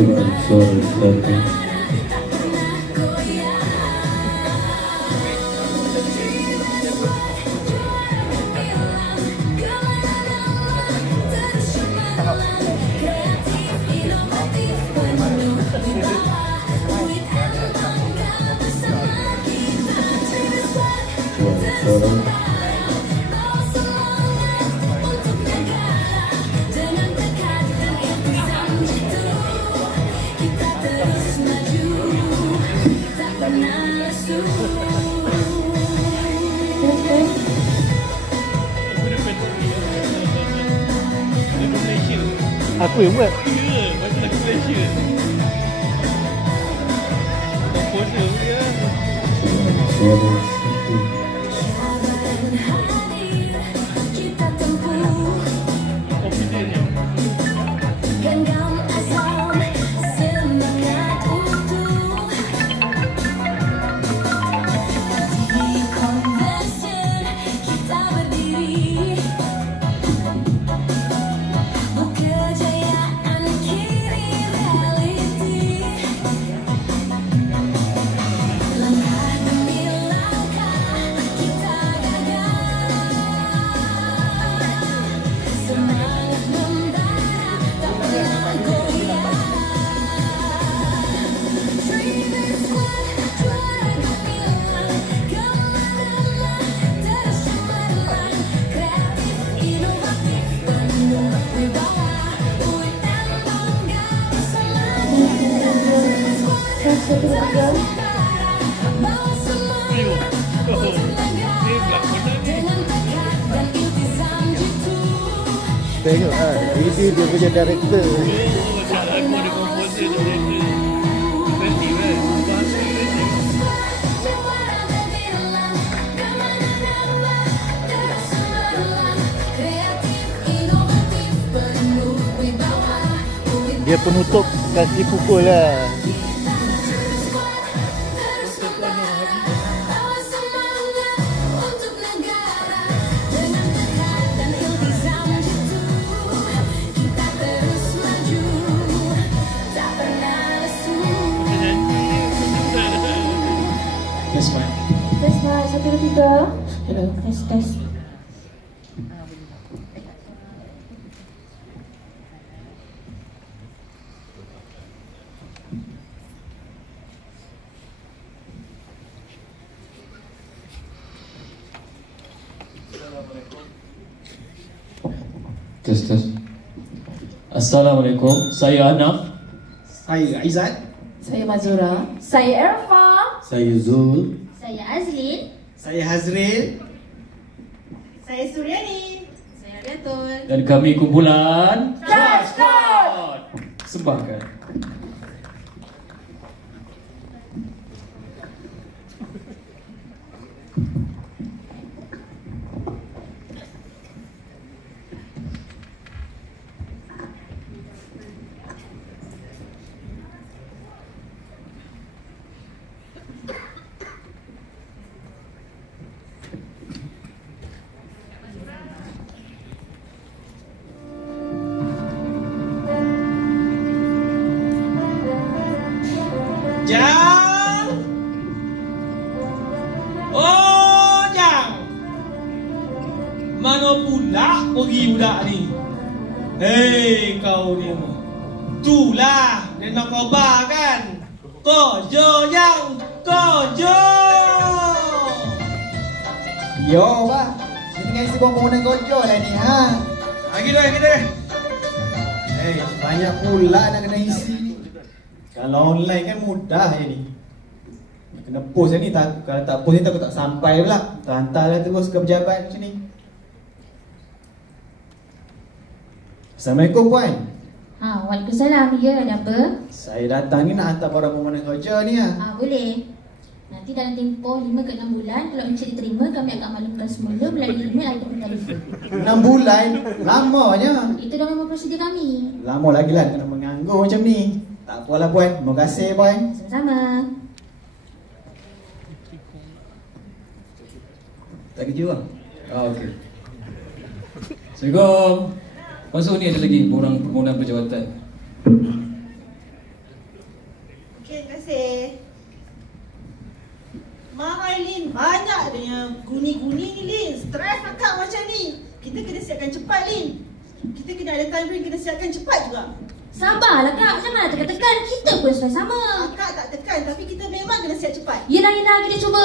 Surat suara Aku yang buat. Ya, macam lagu Malaysia. Komposer dia. suara Tengok lah, ini dia punya director. Macam lagu ada komposer tu director. Kreatif kan? Bahasa kreatif. Dia penutup kasih pukul lah. Yes, ma'am. Tes Mak, 1, 2, 3. Hello, tes. Tes. Assalamualaikum. Saya Anaf. Saya Aizat. Saya Mazura. Saya Erfa. Saya Zul. Saya Azlin. Saya Hazril. Saya Suryani. Saya Betul. Dan kami kumpulan Trashcode. Sembahkan. Jang. Oh, Jang. Mana pula pergi budak ni? Hei, kau ni mah. Itulah dia nak khabar kan? Kojo, Jang. Kojo. Yo, Pak. Sini kan isi bangunan kojo lah ni, ha? Lagi deh. Hei, banyak pula nak kena isi. Kalau online kan mudah je ni. Kena post ni, kalau tak post ni takut tak sampai pula. Hantarlah terus ke pejabat macam ni. Assalamualaikum puan. Waalaikumsalam. Ya, ada apa? Saya datang ni nak hantar barang permohonan kerja ni lah. Boleh. Nanti dalam tempoh 5 ke 6 bulan, kalau encik diterima, kami akan maklumkan semula melalui email ataupun telefon. 6 bulan? Lamanya. Itu dah memang prosedur kami. Lama lagi lah kena menganggur macam ni. Tak apalah puan. Terima kasih puan. Sama-sama. Tak kerja lah? Okey. Assalamualaikum. Masuk ni ada lagi orang permohonan berjawatan. ramai Lin. Banyak dia guni-guni ni Lin. Stres akak macam ni. Kita kena siapkan cepat Lin. Kita kena ada time frame, kena siapkan cepat juga. Sabarlah kak, jangan nak tekan-tekan. Kita pun stress sama. Akak tak tekan tapi kita memang kena siap cepat. Yelah, kita cuba.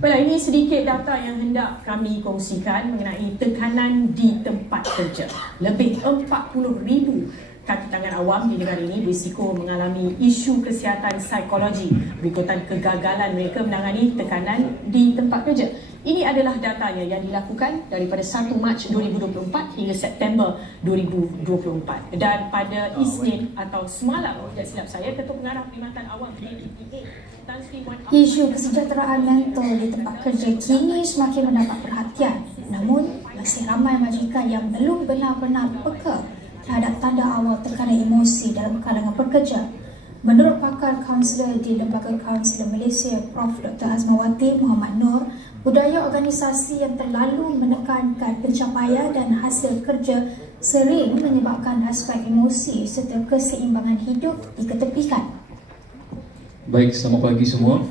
Baiklah, ini sedikit data yang hendak kami kongsikan mengenai tekanan di tempat kerja. Lebih 40,000 kaki tangan awam di negara ini berisiko mengalami isu kesihatan psikologi berikutan kegagalan mereka menangani tekanan di tempat kerja. Ini adalah datanya yang dilakukan daripada 1 Mac 2024 hingga September 2024. Dan pada Isnin atau semalam, tidak silap saya, Ketua Pengarah Perkhidmatan Awam DPPA Tan Sri Wan Isu kesejahteraan mental di tempat kerja kini semakin mendapat perhatian. Namun, masih ramai majikan yang belum benar-benar peka terhadap tanda awal tekanan emosi dalam kalangan pekerja. Menurut pakar kaunselor di Lembaga Kaunselor Malaysia, Prof. Dr. Azmawati Muhammad Nur, budaya organisasi yang terlalu menekankan pencapaian dan hasil kerja sering menyebabkan aspek emosi serta keseimbangan hidup diketepikan. Baik, selamat pagi semua.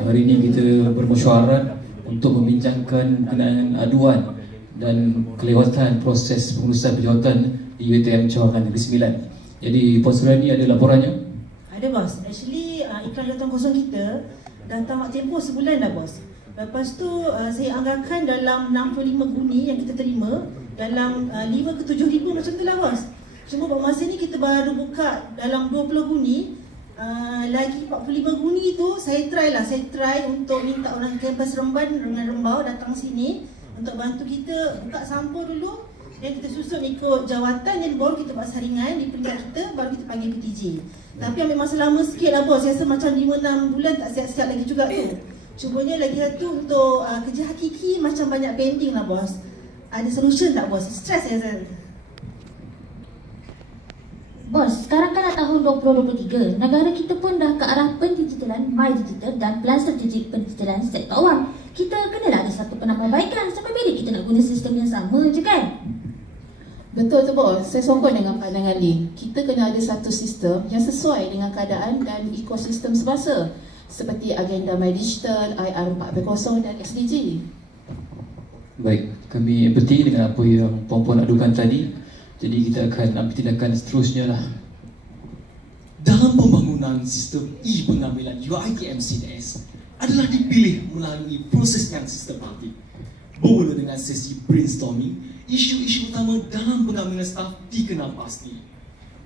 Hari ini kita bermesyuarat untuk membincangkan berkenaan aduan dan kelewatan proses pengurusan berjawatan di UiTM Cawangan Negeri Sembilan. Jadi Puan Suriani ada laporannya? Ada bos. Actually iklan jawatan kosong kita datang mak tempoh sebulan dah bos. Lepas tu saya anggarkan dalam 65 guni yang kita terima, dalam 5 ke 7 ribu macam tu lah bos. Cuma buat masa ni kita baru buka dalam 20 guni. Lagi 45 guni tu saya try untuk minta orang kampus Remban dengan Rembau datang sini untuk bantu kita buka sampul dulu, dan kita susun ikut jawatan, dan baru kita buat saringan di peringkat kita, baru kita panggil PTJ. Tapi ambil masa lama sikit lah bos. Saya rasa macam 5-6 bulan tak siap-siap lagi juga tu. Cumanya lagi satu untuk kerja hakiki macam banyak pending lah bos. Ada solution tak bos? Stress saya rasa. Bos, sekarang kan dah tahun 2023. Negara kita pun dah ke arah pendigitalan, my digital dan plan strategik pendigitalan sektor awam. Kita kenalah ada satu penambahbaikan. Sampai bila kita nak guna sistem yang sama je kan? Betul tu bos, saya songkong dengan pandangan Lin. Kita kena ada satu sistem yang sesuai dengan keadaan dan ekosistem semasa, seperti agenda My Digital, IR 4.0 dan SDG. Baik, kami empati dengan apa yang puan-puan adukan tadi. Jadi kita akan ambil tindakan seterusnya lah. Dalam pembangunan sistem e-pengambilan UiTM CDS adalah dipilih melalui proses yang sistematik. Bermula dengan sesi brainstorming, isu-isu utama dalam pengambilan staf dikenal pasti.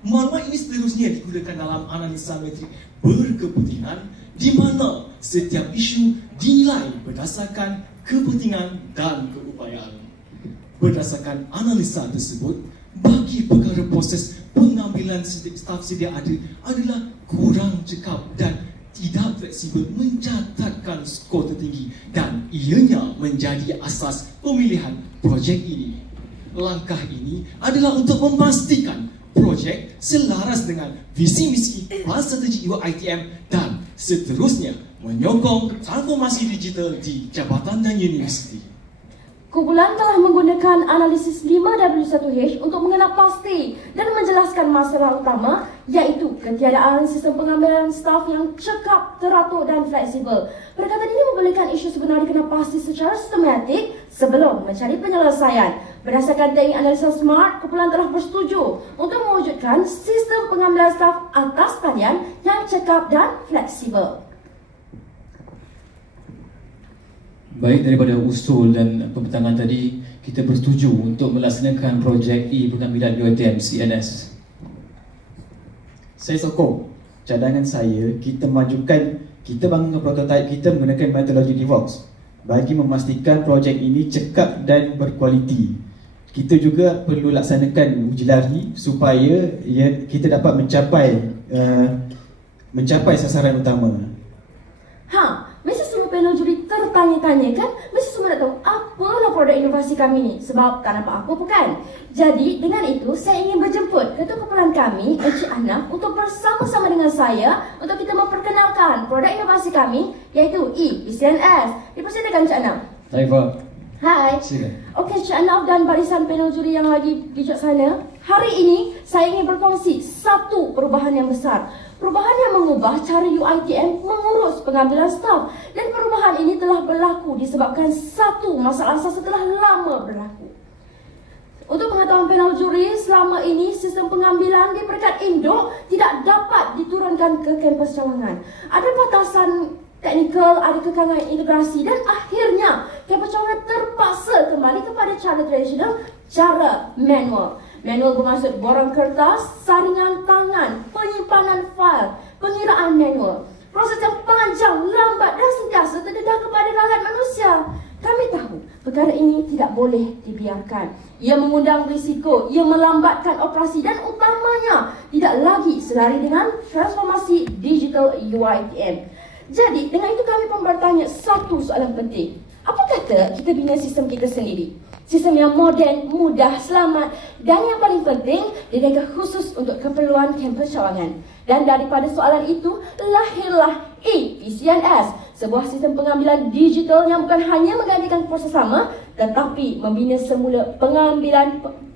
Maklumat ini seterusnya digunakan dalam analisa metrik berkepentingan di mana setiap isu dinilai berdasarkan kepentingan dan keupayaan. Berdasarkan analisa tersebut, bagi perkara proses pengambilan staf sedia ada adalah kurang cekap dan tidak fleksibel mencatatkan skor tertinggi, dan ianya menjadi asas pemilihan projek ini. Langkah ini adalah untuk memastikan projek selaras dengan visi misi plan strategi UiTM dan seterusnya menyokong transformasi digital di jabatan dan universiti. Kumpulan telah menggunakan analisis 5W1H untuk mengenal pasti dan menjelaskan masalah utama, iaitu ketiadaan sistem pengambilan staf yang cekap, teratur dan fleksibel. Perkataan ini membolehkan isu sebenar dikenal pasti secara sistematik sebelum mencari penyelesaian. Berdasarkan teknik analisa SMART, kumpulan telah bersetuju untuk mewujudkan sistem pengambilan staf atas talian yang cekap dan fleksibel. Baik, daripada usul dan pembentangan tadi, kita bersetuju untuk melaksanakan projek e-pengambilan UiTM CNS. Saya sokong cadangan saya, kita bangunkan prototipe kita menggunakan metodologi DevOps bagi memastikan projek ini cekap dan berkualiti. Kita juga perlu laksanakan uji lari supaya kita dapat mencapai sasaran utama. Mesti semua panel juri tertanya-tanya kan? Mesti semua nak tahu apalah produk inovasi kami ni, sebab tak nampak apa pun kan? Jadi dengan itu saya ingin berjemput Ketua Kumpulan kami, Encik Anaf, untuk bersama-sama dengan saya untuk kita memperkenalkan produk inovasi kami, iaitu e-CNS. Dipersilakan Encik Anaf. Taifah. Hai. Silakan. Okey, Encik Anaf dan barisan panel juri yang lagi bijak sana. Hari ini saya ingin berkongsi satu perubahan yang besar. Perubahan yang mengubah cara UiTM mengurus pengambilan staf, dan perubahan ini telah berlaku disebabkan satu masalah asas telah lama berlaku. Untuk pengetahuan panel juri, selama ini sistem pengambilan di peringkat induk tidak dapat diturunkan ke kampus Cawangan. Ada batasan teknikal, ada kekangan integrasi, dan akhirnya kampus Cawangan terpaksa kembali kepada cara tradisional, cara manual. Manual bermaksud borong kertas, saringan tangan, penyimpanan fail, pengiraan manual. Proses yang panjang, lambat dan sentiasa terdedah kepada rakyat manusia. Kami tahu perkara ini tidak boleh dibiarkan. Ia mengundang risiko, ia melambatkan operasi dan utamanya tidak lagi selari dengan transformasi digital UiTM. Jadi dengan itu kami pun bertanya satu soalan penting. Apa kata kita bina sistem kita sendiri? Sistem yang moden, mudah, selamat dan yang paling penting direka khusus untuk keperluan kampus Cawangan. Dan daripada soalan itu lahirlah ePCNS, sebuah sistem pengambilan digital yang bukan hanya menggantikan proses sama tetapi membina semula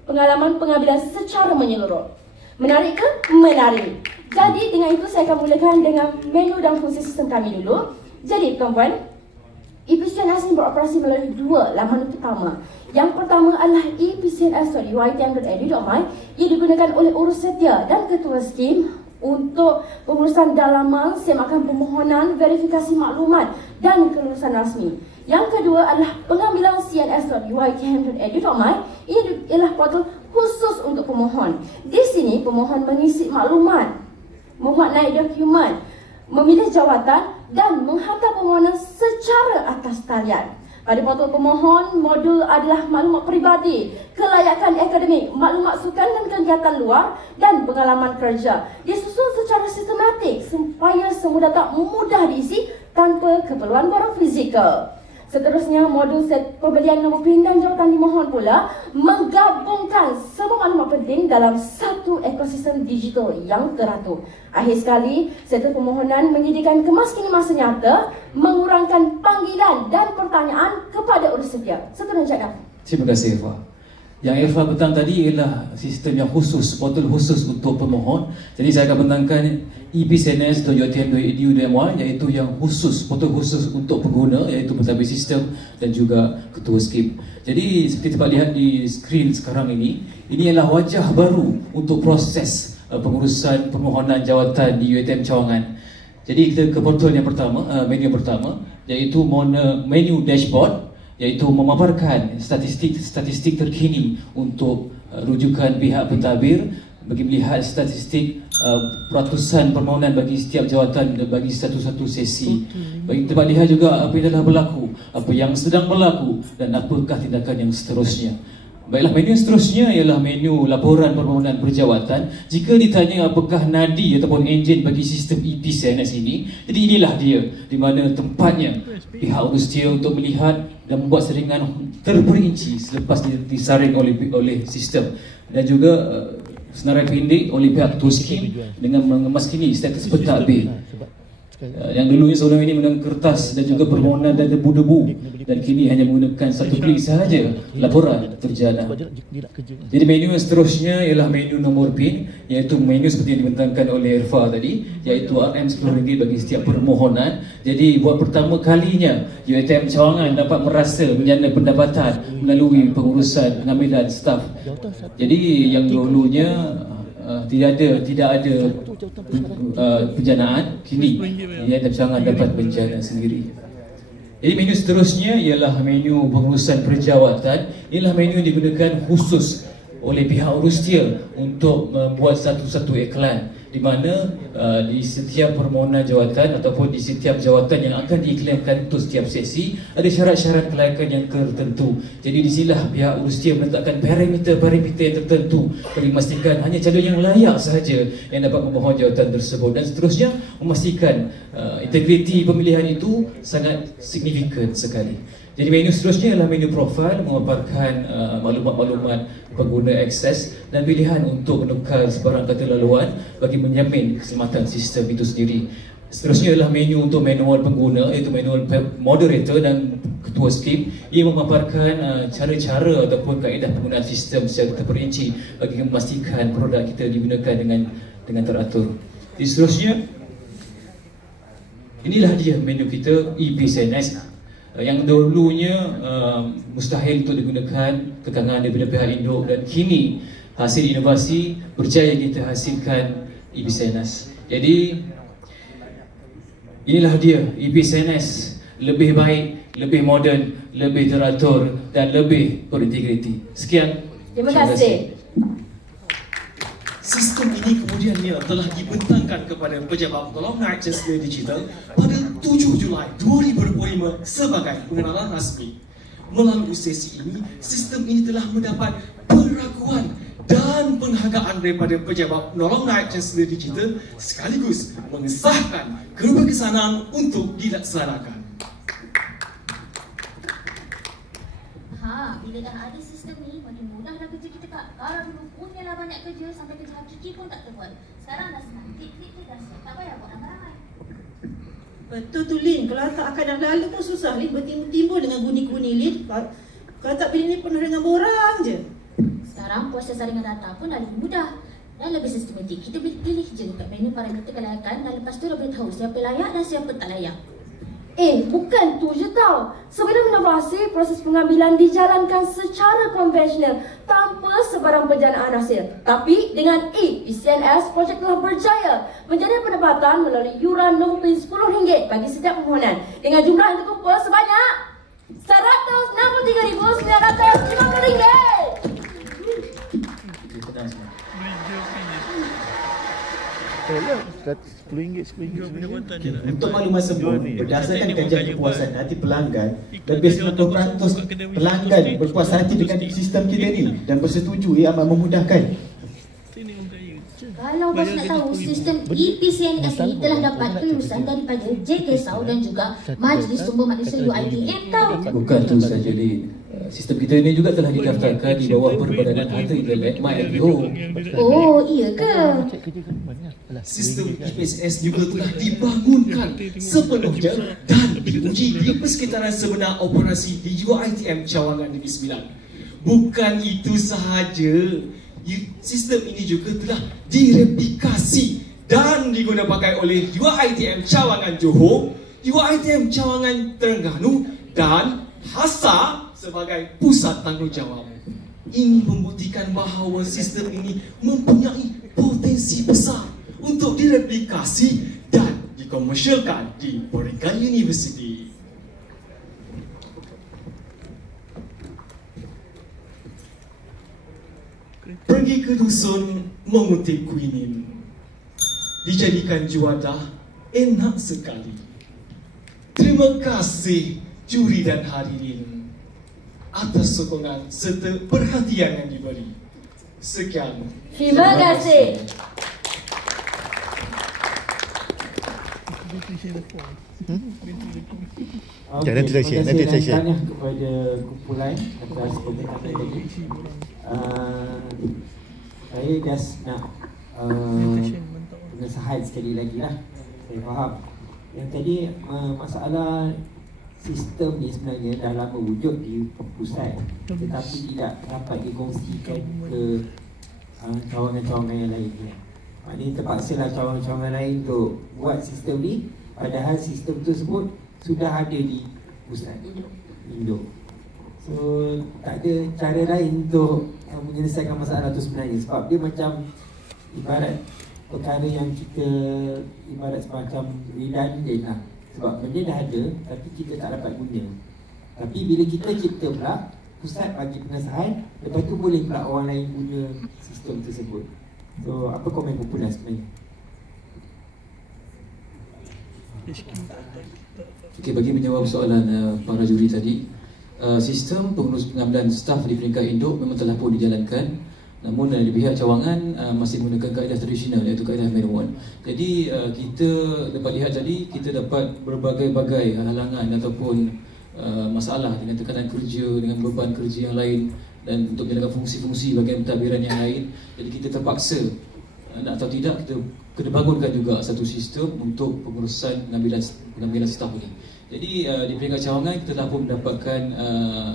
pengalaman pengambilan secara menyeluruh. Menarik ke? Menarik. Jadi dengan itu saya akan mulakan dengan menu dan fungsi sistem kami dulu. Jadi tuan-puan, ePCNS ini beroperasi melalui dua laman utama. Yang pertama adalah epcns.uitm.edu.my. Ia digunakan oleh urus setia dan ketua skim untuk pengurusan dalaman, semakan permohonan, verifikasi maklumat dan kelulusan rasmi. Yang kedua adalah pengambilan cns.uitm.edu.my. Ini ialah portal khusus untuk pemohon. Di sini pemohon mengisi maklumat, memuat naik dokumen, memilih jawatan dan menghantar permohonan secara atas talian. Pada portal pemohon, modul adalah maklumat peribadi, kelayakan akademik, maklumat sukan dan kegiatan luar dan pengalaman kerja. Disusun secara sistematik supaya semua data mudah diisi tanpa keperluan barang fizikal. Seterusnya, modul set pembelian nombor PIN dan jawatan dimohon pula menggabungkan semua maklumat penting dalam satu ekosistem digital yang teratur. Akhir sekali, sektor permohonan menyediakan kemas kini masa nyata, mengurangkan panggilan dan pertanyaan kepada urus setia. Seterusnya, Encik Daf. Terima kasih, Irfa. Yang Irfa bentang tadi ialah sistem yang khusus, portal khusus untuk pemohon. Jadi saya akan bentangkan epcns.uitm.edu.my, iaitu yang khusus, portal khusus untuk pengguna, iaitu pentadbir sistem dan juga ketua skim. Jadi seperti dapat lihat di skrin sekarang ini ialah wajah baru untuk proses pengurusan permohonan jawatan di UiTM Cawangan. Jadi kita ke portal yang pertama, menu yang pertama, iaitu menu dashboard, iaitu memaparkan statistik terkini untuk rujukan pihak pentadbir bagi melihat statistik peratusan permohonan bagi setiap jawatan dan bagi satu-satu sesi. Bagi dapat lihat juga apa yang telah berlaku, apa yang sedang berlaku dan apakah tindakan yang seterusnya. Baiklah, menu seterusnya ialah menu laporan permohonan berjawatan. Jika ditanya apakah nadi ataupun enjin bagi sistem ePCNS ini, jadi inilah dia di mana tempatnya pihak urus setia untuk melihat dan membuat seringan terperinci selepas disaring oleh sistem, dan juga senarai pendek oleh pihak ketua skim dengan mengemaskini status pentadbir. Yang dulunya sebelum ini menggunakan kertas dan juga permohonan dan debu-debu, dan kini hanya menggunakan satu klik sahaja laporan terjana. Jadi menu yang seterusnya ialah menu nombor PIN, iaitu menu seperti yang dibentangkan oleh Irfa tadi, iaitu RM10 bagi setiap permohonan. Jadi buat pertama kalinya UiTM Cawangan dapat merasa menjana pendapatan melalui pengurusan pengambilan staf. Jadi yang dulunya tidak ada penjanaan, kini UiTM Cawangan dapat penjana sendiri. Jadi menu seterusnya ialah menu pengurusan perjawatan. Ialah menu yang digunakan khusus oleh pihak urus setia untuk membuat satu-satu iklan, di mana di setiap permohonan jawatan ataupun di setiap jawatan yang akan diiklankan untuk setiap sesi ada syarat-syarat kelayakan yang tertentu. Jadi di sinilah pihak urus setia meletakkan parameter-parameter yang tertentu bagi memastikan hanya calon yang layak sahaja yang dapat memohon jawatan tersebut, dan seterusnya memastikan integriti pemilihan itu sangat signifikan sekali. Jadi menu seterusnya adalah menu profil, memaparkan maklumat-maklumat pengguna akses dan pilihan untuk menukar sebarang kata laluan bagi menjamin keselamatan sistem itu sendiri. Seterusnya adalah menu untuk manual pengguna, iaitu manual moderator dan ketua skim. Ia memaparkan cara-cara ataupun kaedah penggunaan sistem secara terperinci bagi memastikan produk kita digunakan dengan teratur. Seterusnya, inilah dia menu kita EPCNS yang dulunya mustahil untuk digunakan, kekangan daripada pihak induk, dan kini hasil inovasi berjaya kita hasilkan EPCNS. Jadi inilah dia EPCNS, lebih baik, lebih moden, lebih teratur dan lebih berintegriti. Sekian. Terima kasih. Sistem ini kemudian telah dibentangkan kepada pejabat tolong naik Chancellor Digital pada 7 Julai 2025 sebagai pengenalan rasmi. Melalui sesi ini, sistem ini telah mendapat pengakuan dan penghargaan daripada pejabat penolong naik Chancellor Digital sekaligus mengesahkan keberkesanan untuk dilaksanakan. Bila dah ada sistem ni, makin mudahlah kerja kita, Kak. Kalau dulu punyalah banyak kerja sampai kerja hakiki pun tak terbuat. Sekarang dah senang, klik-klik je dah siap. Tak payah buat ramai-ramai. Betul tu Lin, kalau tak akan lalu pun susah Lin, bertimbul dengan guni-guni Lin. Kalau tak pilih ni penuh dengan borang je. Sekarang proses saringan data pun dah lebih mudah dan lebih sistematik. Kita pilih je dekat menu parameter kelayakan dan lepas tu dah boleh tahu siapa layak dan siapa tak layak. Bukan tu je tau. Sebelum inovasi, proses pengambilan dijalankan secara konvensional tanpa sebarang penjanaan hasil. Tapi dengan EPCNS, projek telah berjaya menjadi pendapatan melalui yuran RM60 bagi setiap permohonan dengan jumlah yang terkumpul sebanyak RM163,950. Untuk makluman sebut, berdasarkan kajian kepuasan hati pelanggan, lebih 90% pelanggan berpuas hati dengan sistem kita ni dan bersetuju ia amat memudahkan. Kalau bos nak tahu, sistem EPCNS ini telah dapat kelulusan daripada JKSAU dan juga Majlis Sumber Manusia UiTM tau. Bukan tu saja, Lin. Sistem kita ini juga telah didaftarkan di bawah Perbadanan Harta Intelek MyLPO. Oh, iya ke? Sistem EPCNS juga telah dibangunkan sepenuhnya dan diuji di persekitaran sebenar operasi di UiTM Cawangan Negeri Sembilan. Bukan itu sahaja, sistem ini juga telah direplikasi dan diguna pakai oleh UiTM Cawangan Johor, UiTM Cawangan Terengganu dan HASA sebagai pusat tanggungjawab. Ini membuktikan bahawa sistem ini mempunyai potensi besar untuk direplikasi dan dikomersialkan di peringkat universiti. Pergi ke dusun mengutip quinin, dijadikan juadah enak sekali. Terima kasih juri dan hadirin atas sokongan serta perhatian yang diberi. Sekian. Terima kasih. Okay, nanti saya share. Nanti saya share. Kepada kumpulan atas pembentangan tadi. Saya just nak pengesahan sekali lagi lah. Saya faham yang tadi masalah sistem ni sebenarnya dah lama wujud di pusat, tetapi tidak dapat dikongsikan ke cawangan-cawangan yang lain. Maknanya terpaksalah cawangan-cawangan lain untuk buat sistem ni, padahal sistem tersebut sudah ada di pusat induk. So tak ada cara lain untuk menyelesaikan masalah tu sebenarnya, sebab dia macam ibarat perkara yang kita ibarat semacam redundant lah. Sebab benda dah ada tapi kita tak dapat guna. Tapi bila kita cipta pula, pusat bagi pengesahan, lepas tu boleh pula orang lain guna sistem tersebut. So apa komen kumpulan sebenarnya? Okey, bagi menjawab soalan para juri tadi, sistem pengurus pengambilan staf di peringkat induk memang telah pun dijalankan. Namun di pihak cawangan masih menggunakan kaedah tradisional, iaitu kaedah manual. Jadi kita dapat lihat tadi, kita dapat berbagai-bagai halangan ataupun masalah dengan tekanan kerja, dengan beban kerja yang lain dan untuk menjalankan fungsi-fungsi bahagian pentadbiran yang lain. Jadi kita terpaksa, nak atau tidak, kita kena bangunkan juga satu sistem untuk pengurusan pengambilan staf ini. Jadi di peringkat cawangan kita telah pun mendapatkan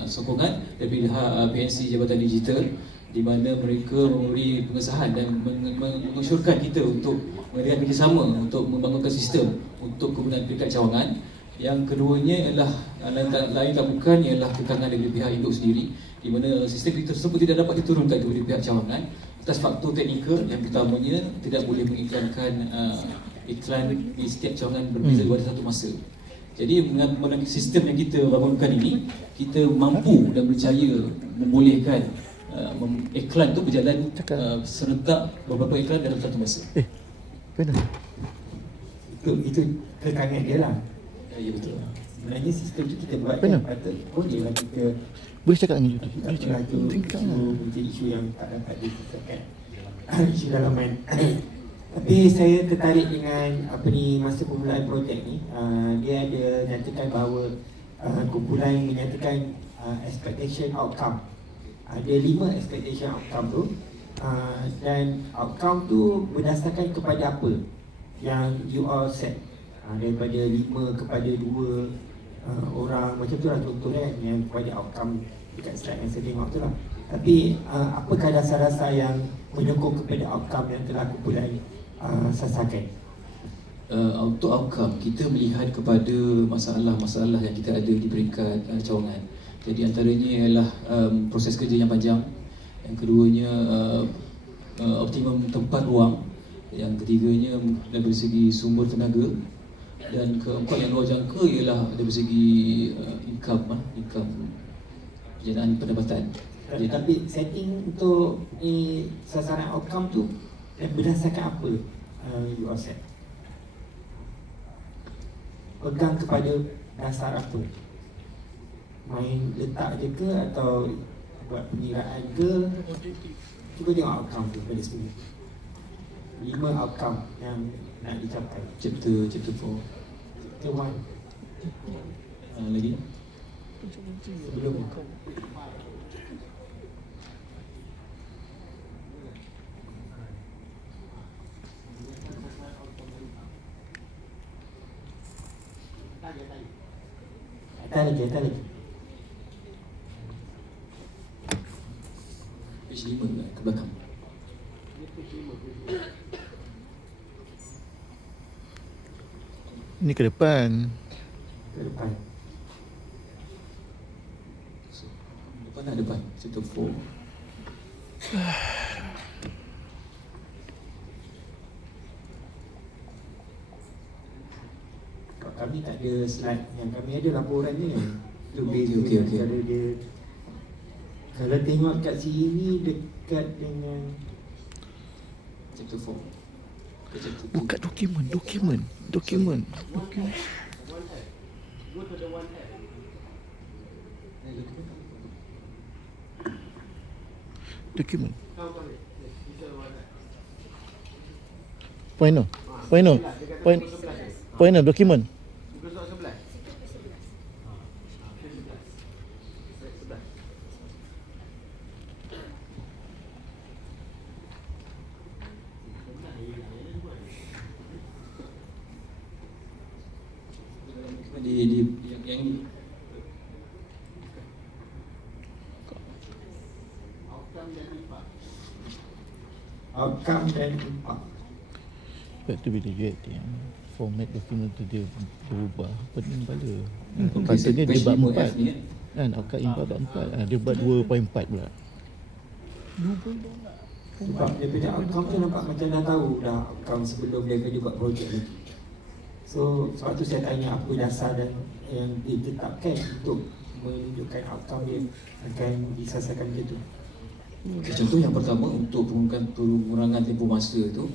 sokongan dari pihak PNC Jabatan Digital di mana mereka memberi pengesahan dan mengesyorkan kita untuk mengadakan kerjasama untuk membangunkan sistem untuk kegunaan peringkat cawangan. Yang keduanya ialah lain tak bukan ialah kekangan dari pihak induk sendiri, di mana sistem kita tersebut tidak dapat diturunkan kepada pihak cawangan atas faktor teknikal. Yang pertamanya, tidak boleh mengiklankan iklan di setiap cawangan berbeza pada satu masa. Jadi dengan sistem yang kita bangunkan ini, kita mampu dan berjaya membolehkan iklan itu berjalan serentak beberapa iklan dalam satu masa. Benar. Itu kekangan dia lah. Ya, betul. Sebenarnya sistem tu kita buat kan patut bolehlah kita boleh cakap dengan YouTube. Boleh cakap. Isu yang tak dapat diselesaikan. Isu dalaman. Tapi saya tertarik dengan masa permulaan projek ni. Dia ada nyatakan bahawa kumpulan menyatakan expectation outcome. Ada 5 expectation outcome tu. Dan outcome tu berdasarkan kepada apa yang you all set. Daripada 5 kepada 2 orang macam tu lah contohnya yang kepada outcome dekat slide yang saya tengok tu lah. Tapi apakah dasar-dasar yang menyokong kepada outcome yang telah kumpulan sasarkan? Untuk outcome, kita melihat kepada masalah-masalah yang kita ada di peringkat cawangan. Jadi antaranya ialah proses kerja yang panjang. Yang keduanya optimum tempat ruang. Yang ketiganya dari segi sumber tenaga. Dan keempat yang luar jangka ialah dari segi income penjanaan pendapatan. Tapi setting untuk sasaran outcome tu berdasarkan apa you all set? Pegang kepada dasar apa? Main letak je ke atau buat pengiraan ke? Cuba tengok outcome tu pada sini. 5 outcome yang nak dicapai. Chapter 4. Chapter 1. Lagi? Sebelum Atas lagi. Page 5 ke belakang. Ini ke depan. Depan lah depan. Chapter 4. Kami tak ada slide. Yang kami ada laporan ni. Okey. Kalau tengok kat sini dekat dengan Chapter 4. Buka dokumen. Dokumen. Point dokumen. Yang ini. Outcome dan impact. Sebab tu bila dia format dokumen tu dia berubah. Pening kepala. Patutnya dia buat 4 kan, outcome impact buat 4. Dia buat 2.4 pula. Sebab dia punya outcome tu nampak macam dah tahu dah outcome sebelum dia kerja buat projek ni. So sebab tu saya tanya apa dasar dan yang ditetapkan untuk menunjukkan outcome dia akan disasarkan macam tu. Contoh yang pertama untuk pengurangan tempoh masa tu,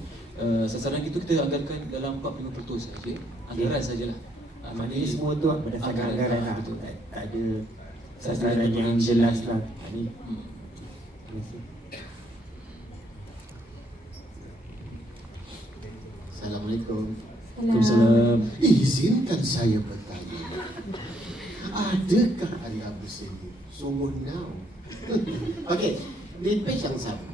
sasaran kita anggarkan dalam 45% saja, anggaran sajalah. Maknanya semua tu berdasarkan anggaran lah. Tak ada sasaran yang jelas lah. Assalamualaikum. Waalaikumsalam. Izinkan saya bertanya. Adakah anda bersedia? So now. Okey, di page yang sama.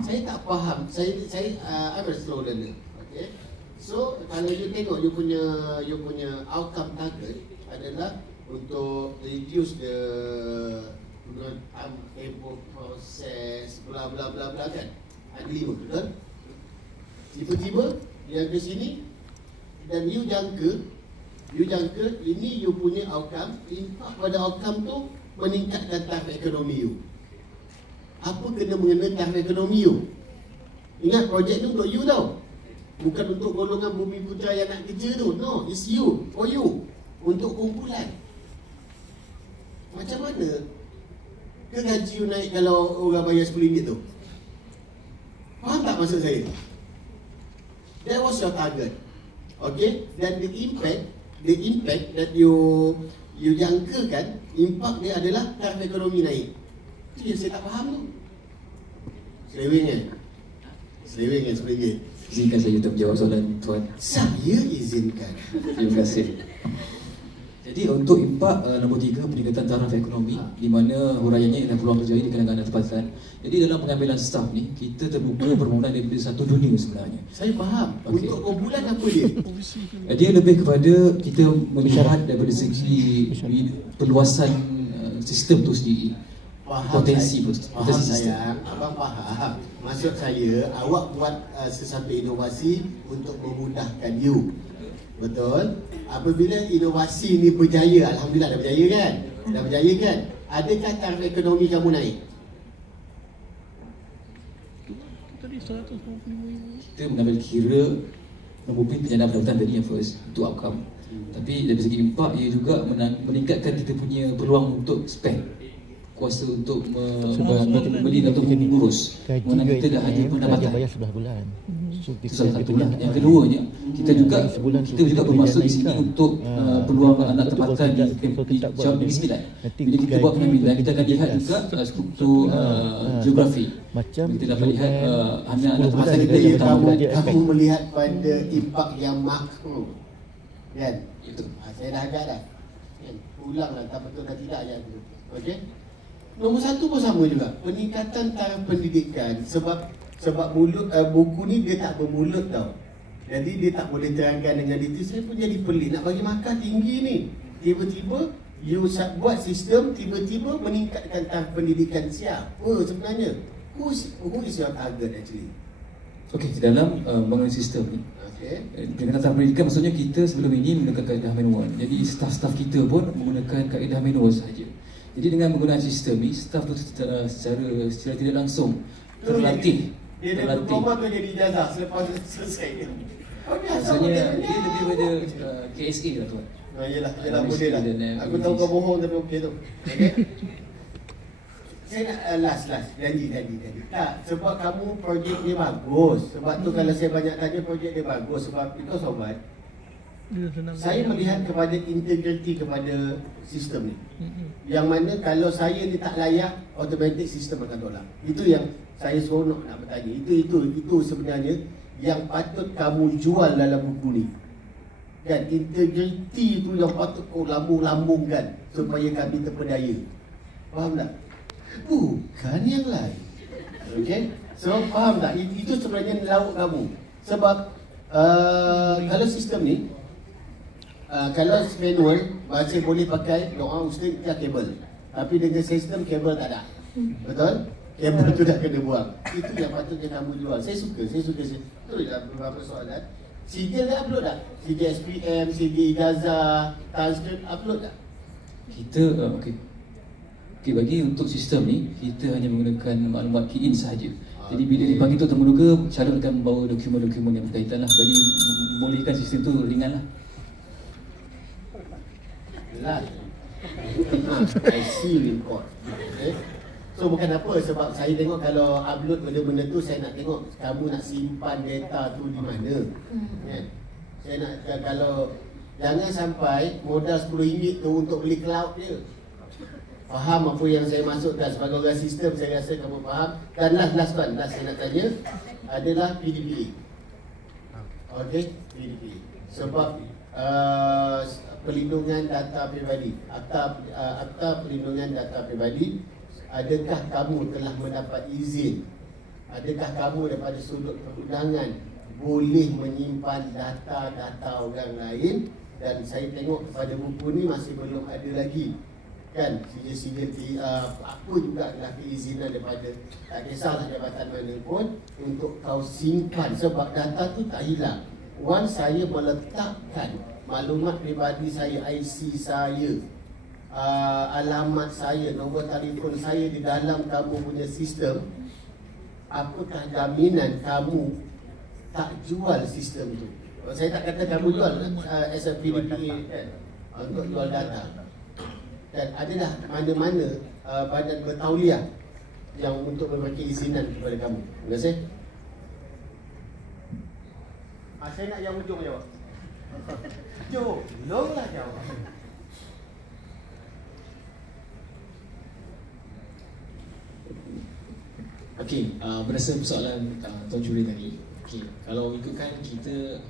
Saya tak faham. I'm a slow learner. Okay. So kalau you tengok you punya outcome target adalah untuk reduce the tempoh proses, bla bla bla bla kan. Ada 5, betul? Tiba-tiba yang ke sini dan you jangka ini you punya outcome, impact pada outcome tu meningkatkan taraf ekonomi you. Apa kena mengena taraf ekonomi you? Ingat projek tu untuk you tau. Bukan untuk golongan bumi putra yang nak kerja tu. No, it's you, for you. Untuk kumpulan. Macam mana ke gaji you naik kalau orang bayar RM10 tu? Faham tak maksud saya? That was your target. Okay? Dan the impact that you jangkakan, impact dia adalah taraf ekonomi naik. Itu yang saya tak faham tu. Seleweng kan RM10. Izinkan saya untuk menjawab soalan tuan. Saya izinkan. Terima kasih. Jadi untuk impak nombor 3, peningkatan taraf ekonomi, di mana huraiannya ialah peluang kerja di kalangan tempatan. Jadi dalam pengambilan staf ni, kita terbuka permohonan daripada satu dunia sebenarnya. Saya faham. Okay. Untuk kumpulan apa dia? Dia lebih kepada kita melihat daripada segi perluasan sistem tu sendiri. Potensi saya, abang faham. Maksud saya, awak buat sesuatu inovasi untuk memudahkan you. Betul? Apabila inovasi ni berjaya, alhamdulillah dah berjaya kan? Dah berjaya kan? Adakah taraf ekonomi kamu naik? Kita mengambil kira nombor penyandang pendapatan tadi yang first untuk outcome. Tapi dari segi impak, ia juga meningkatkan kita punya peluang untuk spend, kuasa untuk membeli atau mengurus. Mana kita dah ada pendapatan bayar sebelah bulan. So, salah satunya. Yang keduanya, kita juga bermaksud di sini untuk peluang anak tempatan di Jawab Negeri Sembilan. Bila kita buat pengambilan, kita akan lihat juga struktur geografi. Kita dapat lihat hanya anak tempatan kita yang utamakan. Kamu melihat pada impak yang makro, kan? Itu. Saya dah agak dah. Ulanglah tak betul dan tidak ayat itu. Okey? Nombor 1 pun sama juga, peningkatan taraf pendidikan. Sebab buku ni dia tak bermulut tau. Jadi dia tak boleh terangkan dengan detail. Saya pun jadi pelik nak bagi markah tinggi ni. Tiba-tiba you buat sistem, tiba-tiba meningkatkan taraf pendidikan. Siapa sebenarnya? Who is your target actually? Okey, dalam bangunan sistem ni, peningkatan taraf pendidikan maksudnya kita sebelum ini menggunakan kaedah manual. Jadi staf-staf kita pun menggunakan kaedah manual sahaja. Jadi dengan menggunakan sistem ni, staf tu secara tidak langsung terlatih. Dia ada diploma tu jadi ijazah selepas selesai. Maksudnya dia lebih pada KSA lah tuan. Yelah boleh lah. Aku tahu kau bohong tapi okey tu. Okay? Saya nak last janji. Tak, sebab kamu projek dia bagus. Sebab tu kalau saya banyak tanya projek dia bagus. Sebab itu sobat, saya melihat kepada integriti kepada sistem ni. Yang mana kalau saya ni tak layak, automatik sistem akan tolak. Itu yang saya seronok nak bertanya. Itu sebenarnya yang patut kamu jual dalam buku ni. Dan integriti itu yang patut kau lambung-lambungkan supaya kami terpedaya. Faham tak? Bukan yang lain. Okay? So faham tak? Itu sebenarnya lauk kamu. Sebab kalau sistem ni, kalau manual masih boleh pakai doa ustaz dia kabel. Tapi dengan sistem kabel tak ada. Betul? Kabel tu dah kena buang. Itu yang patutnya kamu jual. Saya suka. Betul dah beberapa soalan. CJ dah upload tak? CJ SPM, CJ Ijazah, transcript upload tak? Kita okey, bagi untuk sistem ni kita hanya menggunakan maklumat key in sahaja. Jadi bila dipanggil tu termuka, calon akan membawa dokumen-dokumen yang berkaitan lah. Bagi membolehkan sistem tu ringan lah. I see report. Okay. So bukan apa, sebab saya tengok kalau upload benda-benda tu, saya nak tengok kamu nak simpan data tu di mana. Saya nak, kalau jangan sampai modal RM10 tu untuk beli cloud dia. Faham apa yang saya maksudkan sebagai orang sistem, saya rasa kamu faham. Dan last saya nak tanya adalah PDPA. Okay, PDPA. Sebab pelindungan data pribadi, Akta Perlindungan Data Pribadi, adakah kamu telah mendapat izin? Adakah kamu daripada sudut perundangan boleh menyimpan data-data orang lain? Dan saya tengok kepada buku ni masih belum ada lagi kan, sijil-sijil apa juga adalah keizinan daripada tak kisahlah jabatan mana pun untuk kau simpan, sebab data tu tak hilang. Once saya meletakkan maklumat peribadi saya, IC saya, alamat saya, nombor telefon saya di dalam kamu punya sistem, apakah jaminan kamu tak jual sistem tu? Saya tak kata kamu jual as a PDPA kan, untuk jual data. Dan adalah mana-mana badan bertauliah yang untuk memberi izinan kepada kamu. Terima kasih. Saya nak yang ujung jawab. Jom, tolonglah jawab. Okey, berdasarkan persoalan Tuan Juri tadi, okey, kalau ikutkan kita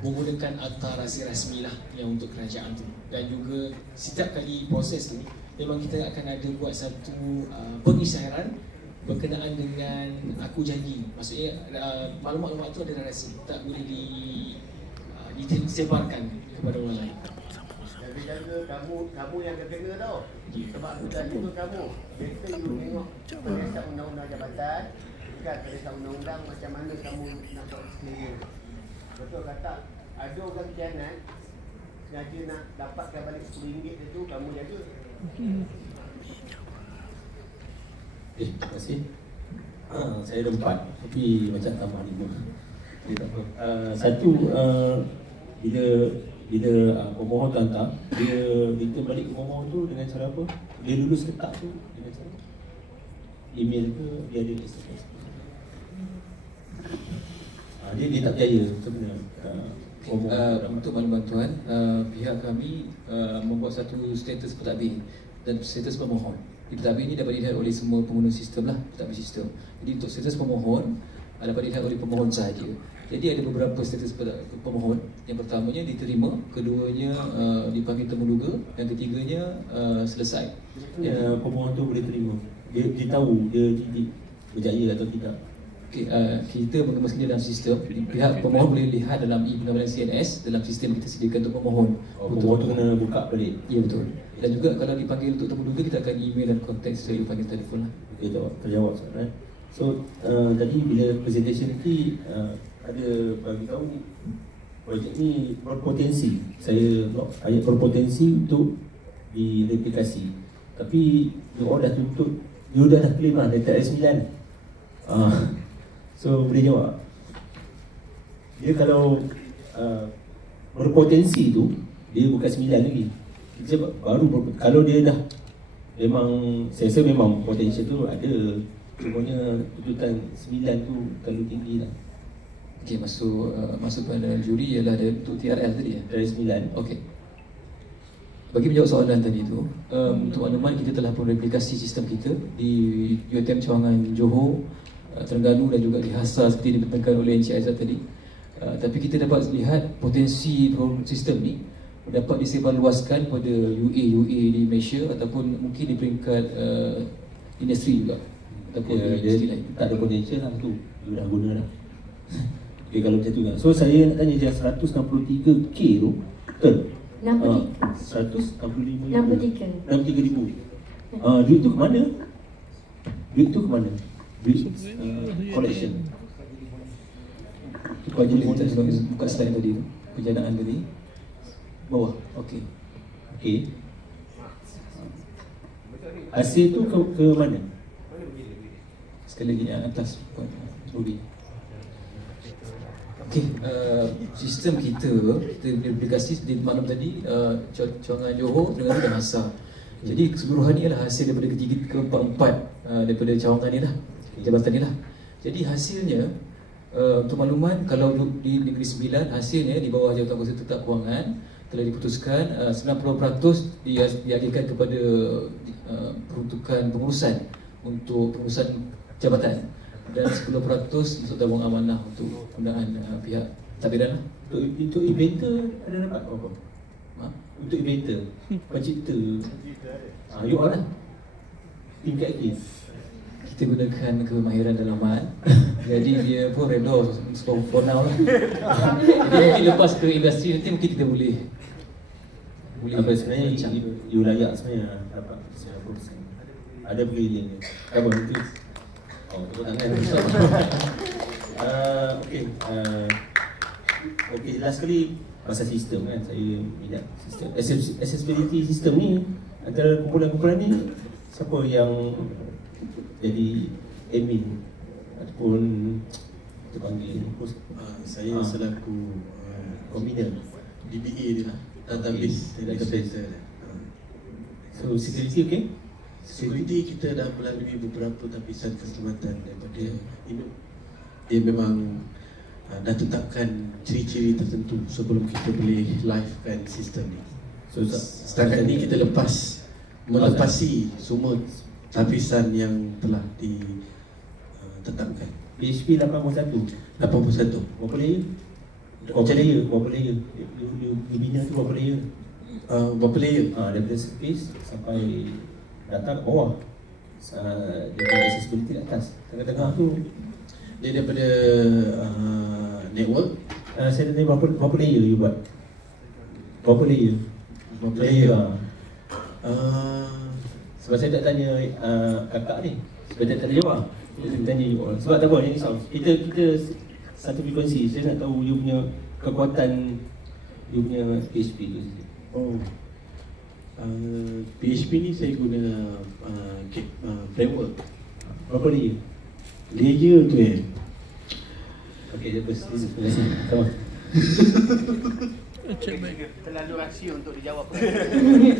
menggunakan akta rahsia rasmi lah yang untuk kerajaan tu, dan juga setiap kali proses tu memang kita akan ada buat satu pengisyaran berkenaan dengan aku janji. Maksudnya maklumat-maklumat tu adalah rahsia, tak boleh disebarkan kepada orang lain. Jaga kamu yang terkena tau. Sebab aku tadi tu kamu. Kita you tengok perintah undang-undang jabatan, bukan perintah undang-undang macam mana kamu nak buat experience. Betul kata ada orang kianat sengaja nak dapatkan balik RM10 tu, kamu jaga. Terima kasih. Saya ada 4 tapi macam tambah 5. Tak apa. Satu, bila pemohon tu hantar, dia return balik pemohon tu dengan cara apa? Dia lulus letak tu dengan cara email ke dia ada SMS. Dia tak percaya sebenarnya. Untuk makluman tuan, pihak kami membuat satu status pentadbir dan status pemohon. Di pentadbir ini dapat dilihat oleh semua pengguna sistem lah, pentadbir sistem. Jadi untuk status pemohon dapat dilihat oleh pemohon sahaja. Jadi ada beberapa status pemohon. Yang pertamanya diterima, keduanya dipanggil temuduga, dan ketiganya selesai. Pemohon tu boleh terima. Dia tahu dia berjaya atau tidak. Okay, kita mengemaskan dia dalam sistem. Pihak pemohon boleh lihat dalam e-pengambilan CNS, dalam sistem kita sediakan untuk pemohon. Pemohon tu kena buka balik. Ya, betul. Dan juga kalau dipanggil untuk temuduga, kita akan email dan kontak sesuai dipanggil telefon lah. Okay, terjawab soalan. So tadi bila presentation nanti ada bagi tahu projek ni berpotensi. Saya ayat berpotensi untuk direplikasi. Tapi dia orang dah tuntut, dia dah claim lah data S9. So boleh jawab. Dia kalau berpotensi tu, dia bukan 9 lagi. Dia baru kalau dia dah memang, saya rasa memang potensial tu ada. Cumanya tuntutan 9 tu terlalu tinggi lah. Okey, masuk pada juri ialah ada untuk TRL tadi ya? Dari 9. Okey. Bagi menjawab soalan tadi tu, untuk makluman kita telah pun replikasi sistem kita di UiTM Cawangan Johor, Terengganu dan juga di Hasa seperti dibentangkan oleh Encik Aizat tadi. Tapi kita dapat lihat potensi sistem ni dapat disebarluaskan pada UA di Malaysia ataupun mungkin di peringkat industri juga. Dia tak ada potential lah tu, dia dah guna dah. Okay, kalau macam tu lah. So saya nak tanya je 163K tu betul? 165,000 duit tu ke mana? Duit tu ke mana? Duit collection. Buka slide tadi tu, penjanaan tadi bawah. Okey. Hasil tu ke mana? Sekali lagi yang atas Ruby. Okey, sistem kita aplikasi di malam tadi Cawangan Johor, Terengganu dan Hasa. Jadi keseluruhan ni adalah hasil daripada keempat daripada cawangan ni lah, jabatan ni lah. Jadi hasilnya untuk makluman, kalau di Negeri Sembilan hasilnya di bawah Jabatan Kuasa Tetap Kewangan telah diputuskan 90% dialihkan kepada peruntukan pengurusan untuk pengurusan jabatan dan 10% untuk tabung amanah untuk penggunaan pihak tabiran lah. Untuk inventor ada dapat apa? Untuk inventor, pencipta, you all lah tingkat kes. Kita gunakan kemahiran dalaman. Jadi dia pun redor for now lah. Jadi mungkin lepas ke industri nanti mungkin kita boleh Apa sebenarnya you layak sebenarnya dapat 90%. Ada brilliant dia. Apa itu? Oh, tepuk tangan. Okey, last kali pasal sistem kan, saya minat sistem. Accessibility sistem ni, antara kumpulan-kumpulan ni, siapa yang jadi admin ataupun kita panggil saya selaku pembina DBA dia lah, database data center. So security okey? Security kita dah melalui beberapa tapisan keselamatan daripada ini. Dia memang dah tetapkan ciri-ciri tertentu sebelum kita boleh livekan sistem ni. So setakat ni kita melepasi semua tapisan yang telah ditetapkan. PHP 81. Berapa layer? Berapa layer? You bina tu berapa layer? Berapa layer? Daripada surface sampai datang ke bawah. Daripada accessibility ke atas. Tengah-tengah tu dia daripada network. Saya tanya berapa layer you buat? Berapa layer? Sebab saya tak tanya kakak ni, sebab dia tak ada jawab. Saya tanya you all. Sebab tak apa, ni sound. Kita satu frekuensi. Saya nak tahu you punya kekuatan, you punya PHP tu. PHP ni saya guna framework. Berapa layer? Layer tu Okey, dia terima kasih. Sama. Terlalu rahsia untuk dijawab. Terima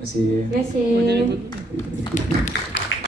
kasih. Terima kasih.